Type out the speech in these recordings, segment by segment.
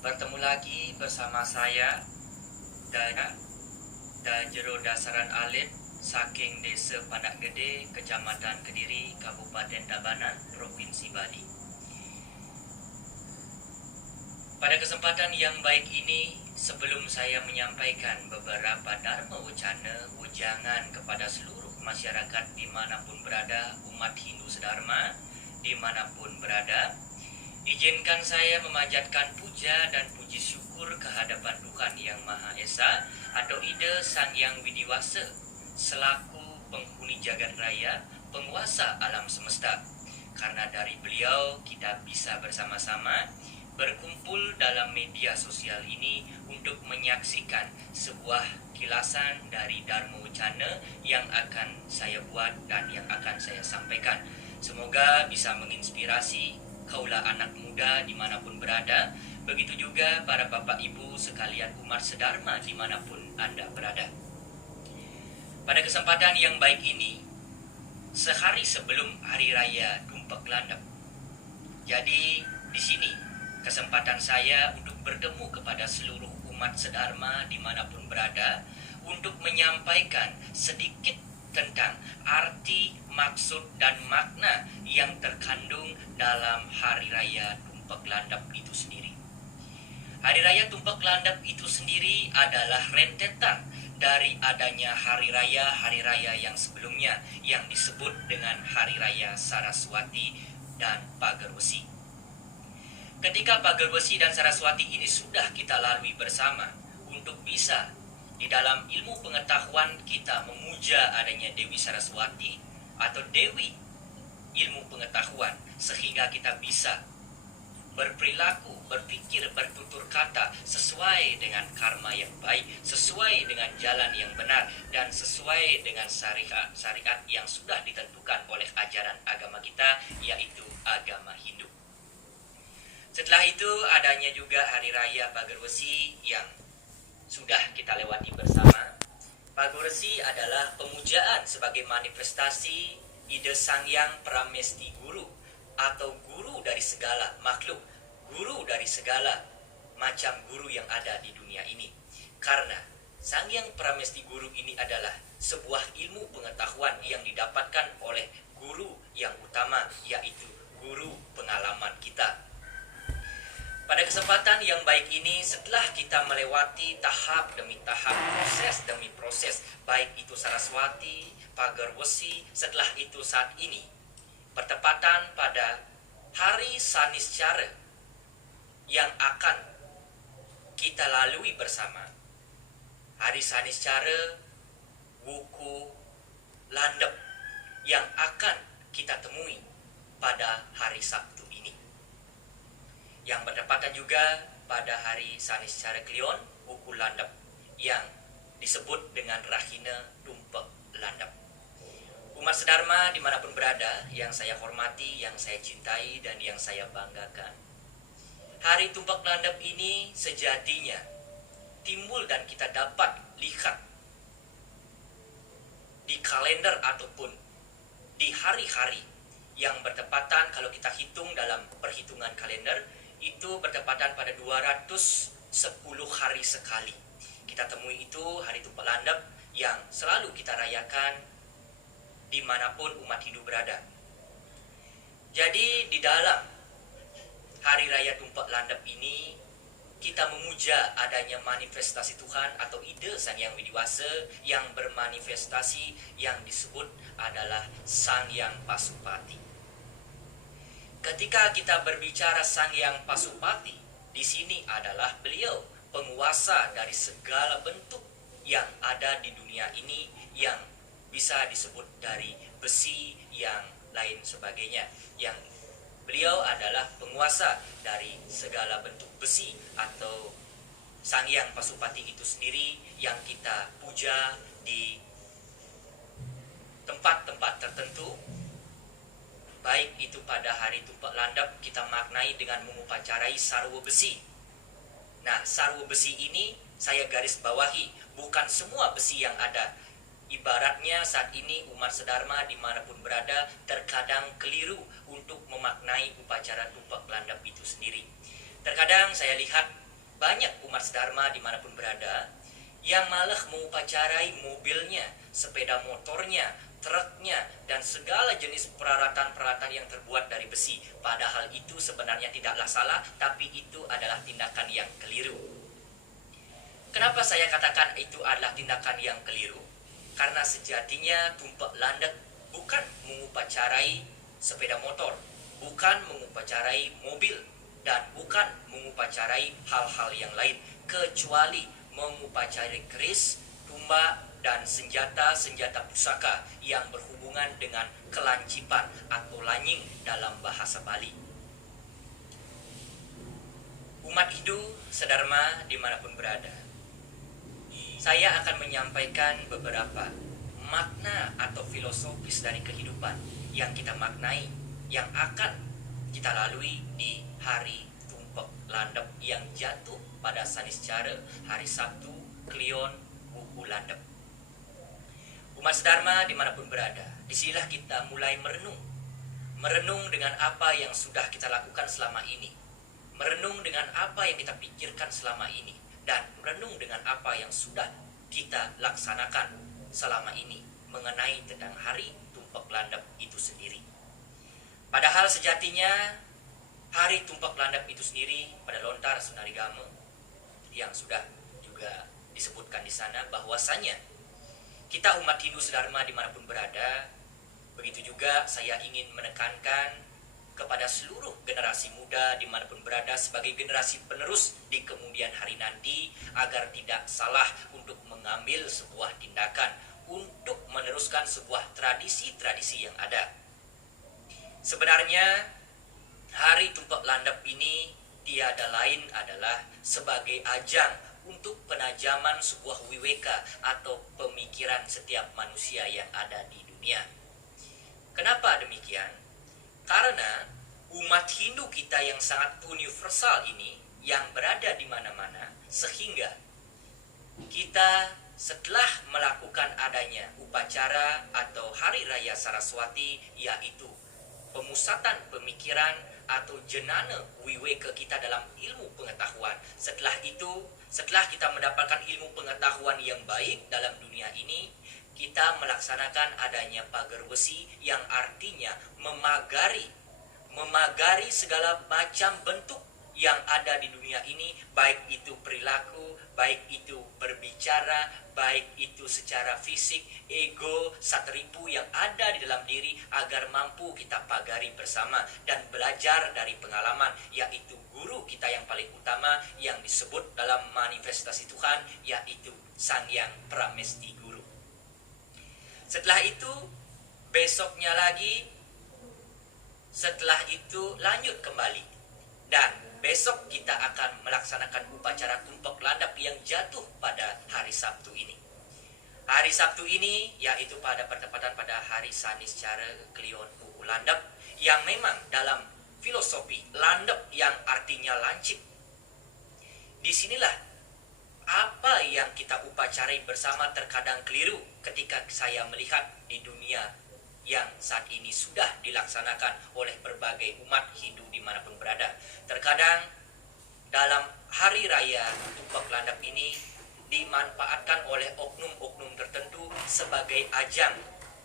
Bertemu lagi bersama saya Daya dan Jero Dasaran Alit saking Desa Padak Gede, Kecamatan Kediri, Kabupaten Tabanan, Provinsi Bali. Pada kesempatan yang baik ini, sebelum saya menyampaikan beberapa dharma wacana ujangan kepada seluruh masyarakat dimanapun berada, umat Hindu sedharma dimanapun berada, izinkan saya memanjatkan puja dan puji syukur kehadapan Tuhan Yang Maha Esa atau Ida Sang Yang Widiwasa selaku penghuni jagat raya, penguasa alam semesta. Karena dari beliau kita bisa bersama-sama berkumpul dalam media sosial ini untuk menyaksikan sebuah kilasan dari Dharma Wacana yang akan saya buat dan yang akan saya sampaikan. Semoga bisa menginspirasi kaulah anak muda dimanapun berada, begitu juga para bapak ibu sekalian umat sedharma dimanapun Anda berada. Pada kesempatan yang baik ini, sehari sebelum Hari Raya Tumpak Landap, jadi di sini kesempatan saya untuk bertemu kepada seluruh umat sedharma dimanapun berada untuk menyampaikan sedikit tentang arti, maksud, dan makna yang terkandung dalam Hari Raya Tumpak Landap itu sendiri. Hari Raya Tumpak Landap itu sendiri adalah rentetan dari adanya hari raya yang sebelumnya yang disebut dengan Hari Raya Saraswati dan Pagar Besi. Ketika Pagar Besi dan Saraswati ini sudah kita lalui bersama untuk bisa di dalam ilmu pengetahuan kita memuja adanya Dewi Saraswati atau Dewi ilmu pengetahuan, sehingga kita bisa berperilaku, berpikir, bertutur kata sesuai dengan karma yang baik, sesuai dengan jalan yang benar, dan sesuai dengan syariat yang sudah ditentukan oleh ajaran agama kita, yaitu agama Hindu. Setelah itu adanya juga Hari Raya Pagar Besi yang sudah kita lewati bersama. Pagar Besi adalah pemujaan sebagai manifestasi ide Sang Yang Pramesti Guru atau guru dari segala makhluk, guru dari segala macam guru yang ada di dunia ini. Karena Sang Yang Pramesti Guru ini adalah sebuah ilmu pengetahuan yang didapatkan oleh guru yang utama, yaitu guru pengalaman kita. Pada kesempatan yang baik ini, setelah kita melewati tahap demi tahap, proses demi proses, baik itu Saraswati, Pagar Besi, setelah itu saat ini, bertepatan pada Hari Saniscara yang akan kita lalui bersama. Hari Saniscara Wuku Landap yang akan kita temui pada hari Sabtu ini, yang bertepatan juga pada Hari Saniscara Klion Wuku Landap yang disebut dengan Rahina Tumpak Landap. Umat sedharma dimanapun berada, yang saya hormati, yang saya cintai, dan yang saya banggakan, Hari Tumpak Landap ini sejatinya timbul dan kita dapat lihat di kalender ataupun di hari-hari yang bertepatan. Kalau kita hitung dalam perhitungan kalender, itu bertepatan pada 210 hari sekali. Kita temui itu Hari Tumpak Landap yang selalu kita rayakan dimanapun umat Hindu berada. Jadi di dalam Hari Raya Tumpak Landap ini, kita memuja adanya manifestasi Tuhan atau ide Sang Yang Widiwasa yang bermanifestasi yang disebut adalah Sang Yang Pasupati. Ketika kita berbicara Sang Yang Pasupati, di sini adalah beliau penguasa dari segala bentuk yang ada di dunia ini, yang bisa disebut dari besi yang lain sebagainya, yang beliau adalah penguasa dari segala bentuk besi atau Sang Yang Pasupati itu sendiri yang kita puja di tempat-tempat tertentu. Baik itu pada Hari Tumpak Landap kita maknai dengan mengupacarai sarwa besi. Nah, sarwa besi ini saya garis bawahi, bukan semua besi yang ada. Ibaratnya saat ini umat sedharma dimanapun berada terkadang keliru untuk memaknai upacara Tumpak Landap itu sendiri. Terkadang saya lihat banyak umat sedharma dimanapun berada yang malah mengupacarai mobilnya, sepeda motornya, truknya, dan segala jenis peralatan-peralatan yang terbuat dari besi. Padahal itu sebenarnya tidaklah salah, tapi itu adalah tindakan yang keliru. Kenapa saya katakan itu adalah tindakan yang keliru? Karena sejatinya tumpek landep bukan mengupacarai sepeda motor, bukan mengupacarai mobil, dan bukan mengupacarai hal-hal yang lain, kecuali mengupacarai keris, tumbak, dan senjata-senjata pusaka yang berhubungan dengan kelancipan atau lanying dalam bahasa Bali. Umat Hindu sedharma dimanapun berada, saya akan menyampaikan beberapa makna atau filosofis dari kehidupan yang kita maknai, yang akan kita lalui di hari tumpek landep yang jatuh pada Saniscara hari Sabtu Kliwon Wuku Landep. Umat sedharma dimanapun berada, disinilah kita mulai merenung dengan apa yang sudah kita lakukan selama ini, merenung dengan apa yang kita pikirkan selama ini, dan merenung dengan apa yang sudah kita laksanakan selama ini mengenai tentang hari tumpek landep itu sendiri. Padahal sejatinya hari tumpek landep itu sendiri pada lontar Sunarigama yang sudah juga disebutkan di sana bahwasanya kita umat Hindu sedharma dimanapun berada, begitu juga saya ingin menekankan kepada seluruh generasi muda dimanapun berada sebagai generasi penerus di kemudian hari nanti, agar tidak salah untuk mengambil sebuah tindakan untuk meneruskan sebuah tradisi-tradisi yang ada. Sebenarnya hari tumpek landep ini tiada lain adalah sebagai ajang untuk penajaman sebuah wiweka atau pemikiran setiap manusia yang ada di dunia. Kenapa demikian? Karena umat Hindu kita yang sangat universal ini yang berada di mana-mana, sehingga kita setelah melakukan adanya upacara atau hari raya Saraswati, yaitu pemusatan pemikiran atau jenana wiweka kita dalam ilmu pengetahuan. Setelah itu, setelah kita mendapatkan ilmu pengetahuan yang baik dalam dunia ini, kita melaksanakan adanya pagar besi yang artinya memagari segala macam bentuk yang ada di dunia ini, baik itu perilaku, baik itu berbicara, baik itu secara fisik, ego, satripu yang ada di dalam diri, agar mampu kita pagari bersama dan belajar dari pengalaman, yaitu guru kita yang paling utama yang disebut dalam manifestasi Tuhan, yaitu Sang Hyang Pramesti Guru. Setelah itu, besoknya lagi, setelah itu lanjut kembali. Dan besok kita akan melaksanakan upacara tumpek landep yang jatuh pada hari Sabtu ini. Hari Sabtu ini yaitu pada bertepatan pada hari Saniscara Kliwon Wuku Landep, yang memang dalam filosofi landep yang artinya lancip. Disinilah apa yang kita upacarai bersama terkadang keliru ketika saya melihat di dunia yang saat ini sudah dilaksanakan oleh berbagai umat Hindu dimanapun berada. Terkadang dalam hari raya tumpek landep ini dimanfaatkan oleh oknum-oknum tertentu sebagai ajang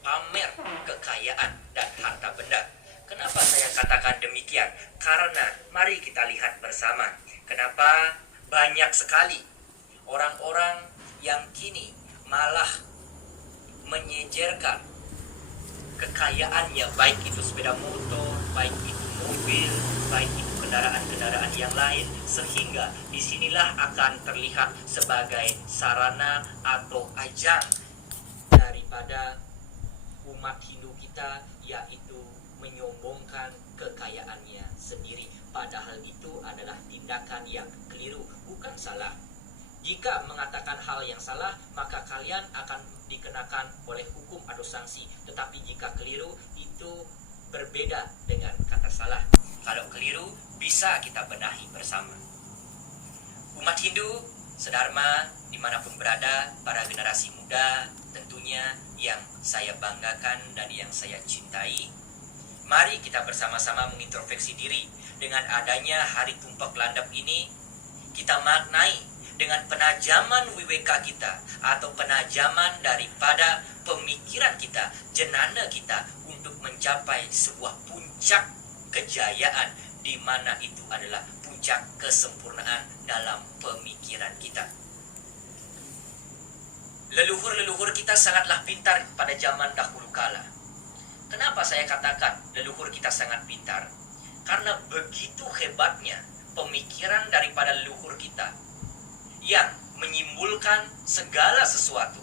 pamer kekayaan dan harta benda. Kenapa saya katakan demikian? Karena mari kita lihat bersama, kenapa banyak sekali orang-orang yang kini malah menyejerkan kekayaannya, baik itu sepeda motor, baik itu mobil, baik itu kendaraan-kendaraan yang lain, sehingga disinilah akan terlihat sebagai sarana atau ajang daripada umat Hindu kita, yaitu menyombongkan kekayaannya sendiri. Padahal itu adalah tindakan yang keliru, bukan salah. Jika mengatakan hal yang salah, maka kalian akan dikenakan oleh hukum atau sanksi. Tetapi jika keliru, itu berbeda dengan kata salah. Kalau keliru, bisa kita benahi bersama. Umat Hindu sedharma dimanapun berada, para generasi muda tentunya yang saya banggakan dan yang saya cintai, mari kita bersama-sama mengintrospeksi diri dengan adanya hari tumpek landep ini, kita maknai dengan penajaman wiweka kita atau penajaman daripada pemikiran kita, jenana kita untuk mencapai sebuah puncak kejayaan di mana itu adalah puncak kesempurnaan dalam pemikiran kita. Leluhur-leluhur kita sangatlah pintar pada zaman dahulu kala. Kenapa saya katakan leluhur kita sangat pintar? Karena begitu hebatnya pemikiran daripada leluhur kita yang menyimpulkan segala sesuatu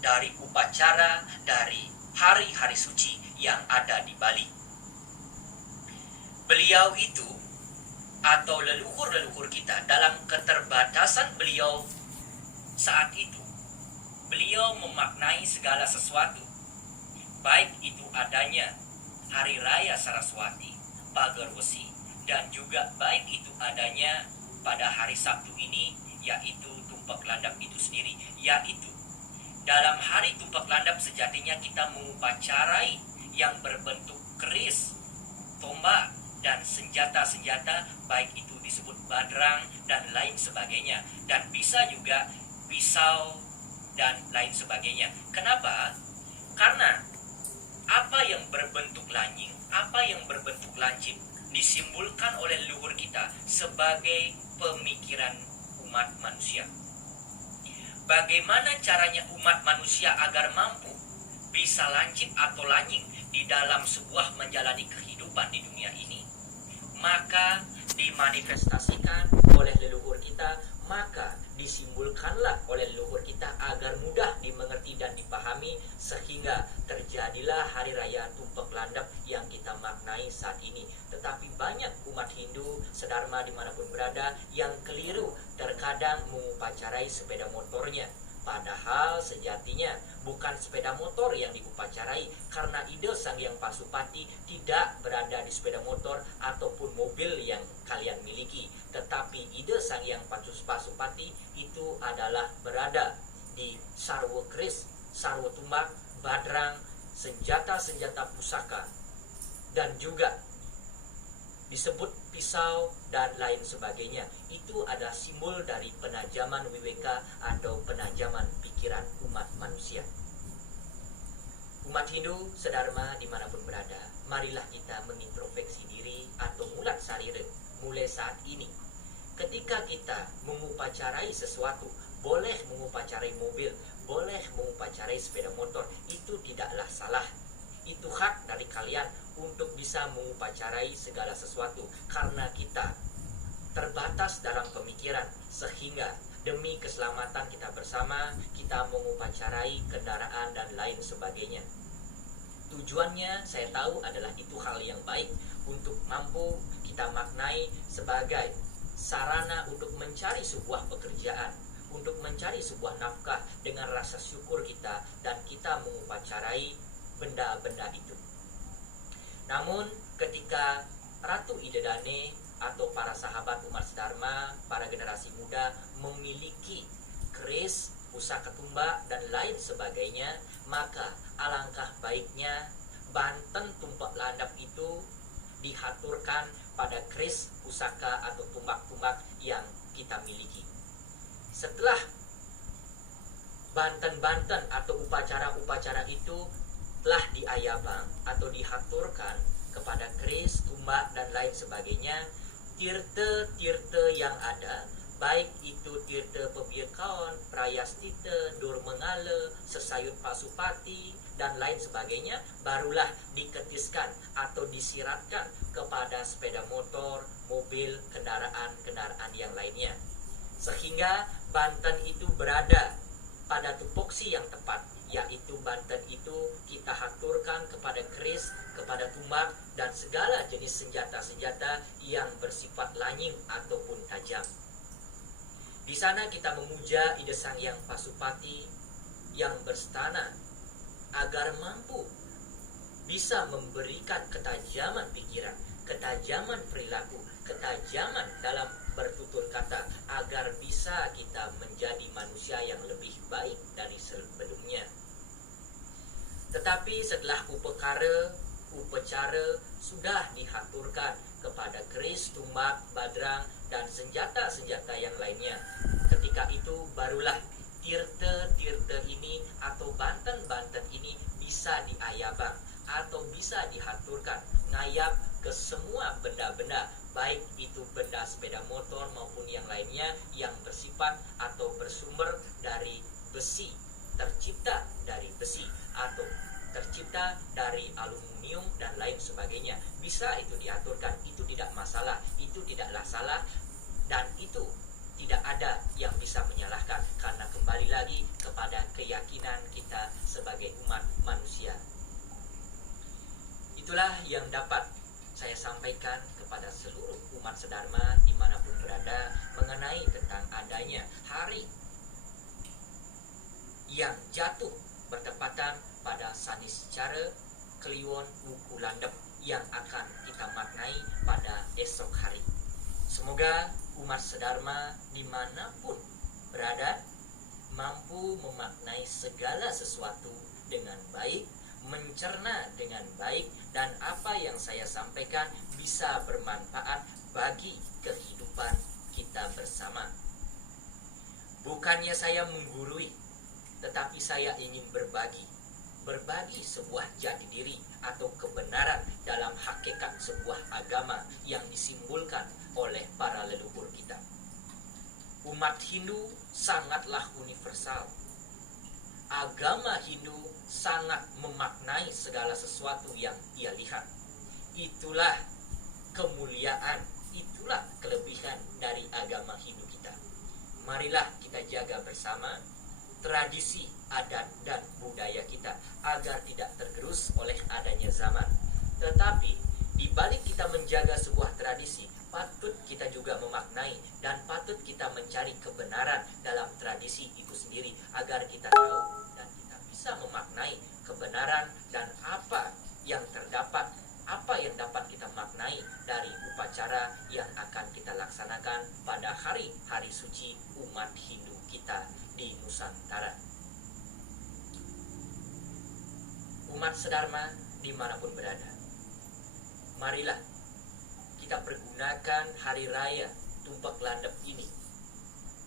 dari upacara, dari hari-hari suci yang ada di Bali. Beliau itu atau leluhur-leluhur kita dalam keterbatasan beliau saat itu, beliau memaknai segala sesuatu, baik itu adanya Hari Raya Saraswati, Pagar Wesi, dan juga baik itu adanya pada hari Sabtu ini, yaitu Tumpak Landap itu sendiri. Yaitu dalam hari Tumpak Landap sejatinya kita mengupacarai yang berbentuk keris, tombak, dan senjata-senjata, baik itu disebut badrang dan lain sebagainya, dan bisa juga pisau dan lain sebagainya. Kenapa? Karena apa yang berbentuk lanying, apa yang berbentuk lancip disimbolkan oleh leluhur kita sebagai pemikiran umat manusia. Bagaimana caranya umat manusia agar mampu bisa lancip atau lanying di dalam sebuah menjalani kehidupan di dunia ini? Maka dimanifestasikan oleh leluhur kita, maka disimbolkanlah oleh leluhur kita agar mudah dimengerti dan dipahami, sehingga terjadilah Hari Raya Tumpak Landap yang kita maknai saat ini. Tetapi banyak umat Hindu sedharma dimanapun berada yang keliru, terkadang mengupacarai sepeda motornya. Padahal sejatinya bukan sepeda motor yang diupacarai, karena ide Sang Hyang Pasupati tidak berada di sepeda motor ataupun mobil yang kalian miliki. Tetapi ide Sang Hyang Pasupati itu adalah berada di sarwa keris, sarwa tumbak, badrang, senjata-senjata pusaka, dan juga disebut pisau dan lain sebagainya. Itu adalah simbol dari penajaman wiweka atau penajaman pikiran umat manusia. Umat Hindu sedharma dimanapun berada, marilah kita mengintrospeksi diri atau mulat sarira mulai saat ini. Ketika kita mengupacarai sesuatu, boleh mengupacarai mobil, boleh mengupacarai sepeda motor, itu tidaklah salah. Itu hak dari kalian untuk bisa mengupacarai segala sesuatu, karena kita terbatas dalam pemikiran, sehingga demi keselamatan kita bersama, kita mengupacarai kendaraan dan lain sebagainya. Tujuannya saya tahu adalah itu hal yang baik untuk mampu kita maknai sebagai sarana untuk mencari sebuah pekerjaan, untuk mencari sebuah nafkah dengan rasa syukur kita, dan kita mengupacarai benda-benda itu. Namun ketika Ratu Idedane atau para sahabat umat sedharma, para generasi muda memiliki keris, pusaka tumbak dan lain sebagainya, maka alangkah baiknya Banten Tumpak Landap itu dihaturkan pada keris, pusaka atau tumbak-tumbak yang kita miliki. Setelah Banten-Banten atau upacara-upacara itu telah diayabang atau dihaturkan kepada keris, tumbak dan lain sebagainya, tirta-tirta yang ada, baik itu tirta Pebiyakawan, Prayastita, Durmengala, Sesayut Pasupati dan lain sebagainya, barulah diketiskan atau disiratkan kepada sepeda motor, mobil, kendaraan-kendaraan yang lainnya, sehingga Banten itu berada pada tupoksi yang tepat, yaitu Banten itu kita haturkan kepada keris, kepada tumbak dan segala jenis senjata-senjata yang bersifat lanying ataupun tajam. Di sana kita memuja ide Sang Hyang Pasupati yang berstana agar mampu bisa memberikan ketajaman pikiran, ketajaman perilaku, ketajaman dalam bertutur kata, agar bisa kita menjadi manusia yang lebih baik dari sebelumnya. Tetapi setelah upacara sudah dihaturkan kepada keris, tumbak, badrang dan senjata-senjata yang lainnya. Ketika itu barulah tirte-tirte ini atau banten-banten ini bisa diayabang atau bisa dihaturkan, ngayap ke semua benda-benda, baik itu benda sepeda motor maupun yang lainnya yang bersifat atau bersumber dari besi, tercipta dari besi atau tercipta dari aluminium dan lain sebagainya. Bisa itu diaturkan, itu tidak masalah, itu tidaklah salah, dan itu tidak ada yang bisa menyalahkan, karena kembali lagi kepada keyakinan kita sebagai umat manusia. Itulah yang dapat saya sampaikan kepada seluruh umat sedharma dimanapun berada mengenai tentang adanya hari yang jatuh bertepatan pada Saniscara Kliwon Wuku Landep yang akan kita maknai pada esok hari. Semoga umat sedharma dimanapun berada mampu memaknai segala sesuatu dengan baik, mencerna dengan baik, dan apa yang saya sampaikan bisa bermanfaat bagi kehidupan kita bersama. Bukannya saya menggurui, tetapi saya ingin berbagi sebuah jati diri atau kebenaran dalam hakikat sebuah agama yang disimbolkan oleh para leluhur kita. Umat Hindu sangatlah universal. Agama Hindu sangat memaknai segala sesuatu yang ia lihat. Itulah kemuliaan, itulah kelebihan dari agama Hindu kita. Marilah kita jaga bersama tradisi, adat, dan budaya kita agar tidak tergerus oleh adanya zaman. Tetapi di balik kita menjaga sebuah tradisi, patut kita juga memaknai dan patut kita mencari kebenaran dalam tradisi itu sendiri agar kita tahu dan kita bisa memaknai kebenaran dan apa yang terdapat, apa yang dapat kita maknai dari upacara yang akan kita laksanakan pada hari-hari suci umat Hindu kita di Nusantara. Umat sedharma dimanapun berada, marilah kita pergunakan hari raya Tumpak Landep ini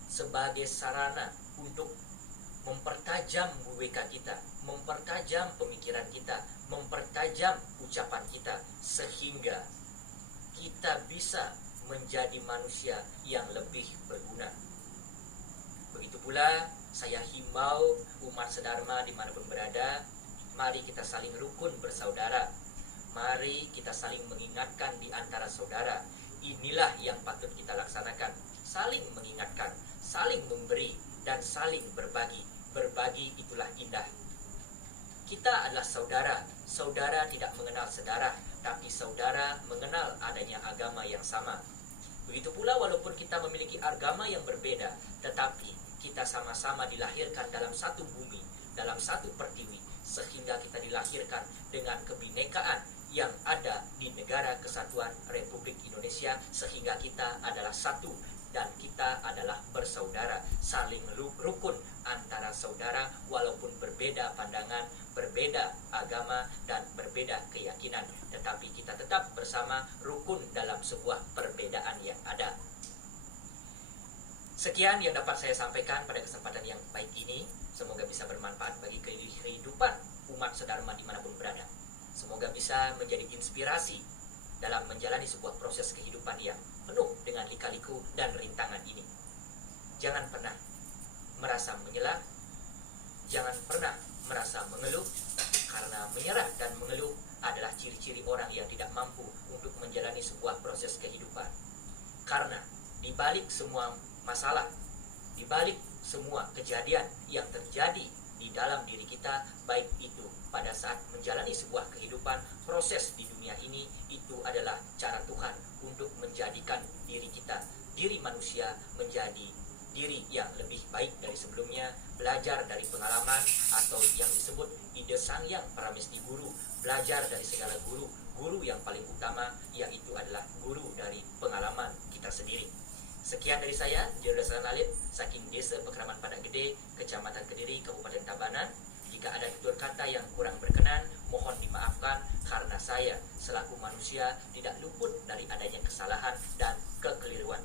sebagai sarana untuk mempertajam WK kita, mempertajam pemikiran kita, mempertajam ucapan kita, sehingga kita bisa menjadi manusia yang lebih berguna. Begitu pula saya himbau umat sedharma dimanapun berada, mari kita saling rukun bersaudara. Mari kita saling mengingatkan di antara saudara. Inilah yang patut kita laksanakan. Saling mengingatkan, saling memberi, dan saling berbagi. Berbagi itulah indah. Kita adalah saudara. Saudara tidak mengenal saudara, tapi saudara mengenal adanya agama yang sama. Begitu pula walaupun kita memiliki agama yang berbeda, tetapi kita sama-sama dilahirkan dalam satu bumi, dalam satu pertiwi, sehingga kita dilahirkan dengan kebinekaan yang ada di negara kesatuan Republik Indonesia, sehingga kita adalah satu dan kita adalah bersaudara, saling rukun antara saudara walaupun berbeda pandangan, berbeda agama, dan berbeda keyakinan, tetapi kita tetap bersama rukun dalam sebuah perbedaan yang ada. Sekian yang dapat saya sampaikan pada kesempatan yang baik ini. Semoga bisa bermanfaat bagi kehidupan umat sedharma dimanapun berada. Semoga bisa menjadi inspirasi dalam menjalani sebuah proses kehidupan yang penuh dengan lika-liku dan rintangan ini. Jangan pernah merasa menyerah, jangan pernah merasa mengeluh, karena menyerah dan mengeluh adalah ciri-ciri orang yang tidak mampu untuk menjalani sebuah proses kehidupan. Karena di balik semua masalah, di balik semua kejadian yang terjadi di dalam diri kita, baik itu pada saat menjalani sebuah kehidupan, proses di dunia ini, itu adalah cara Tuhan untuk menjadikan diri kita, diri manusia, menjadi diri yang lebih baik dari sebelumnya, belajar dari pengalaman atau yang disebut ide Sangyang Paramesti Guru, belajar dari segala guru. Guru yang paling utama yaitu adalah guru dari pengalaman kita sendiri. Sekian dari saya, Jerdasa Nalip, saking Desa Pekraman Padang Gede, Kecamatan Kediri, Kabupaten Tabanan. Jika ada tutur kata yang kurang berkenan, mohon dimaafkan karena saya selaku manusia tidak luput dari adanya kesalahan dan kekeliruan.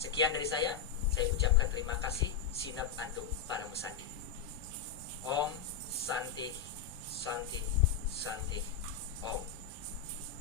Sekian dari saya ucapkan terima kasih. Sinap Antum para musandi. Om Santi Santi Santi Om.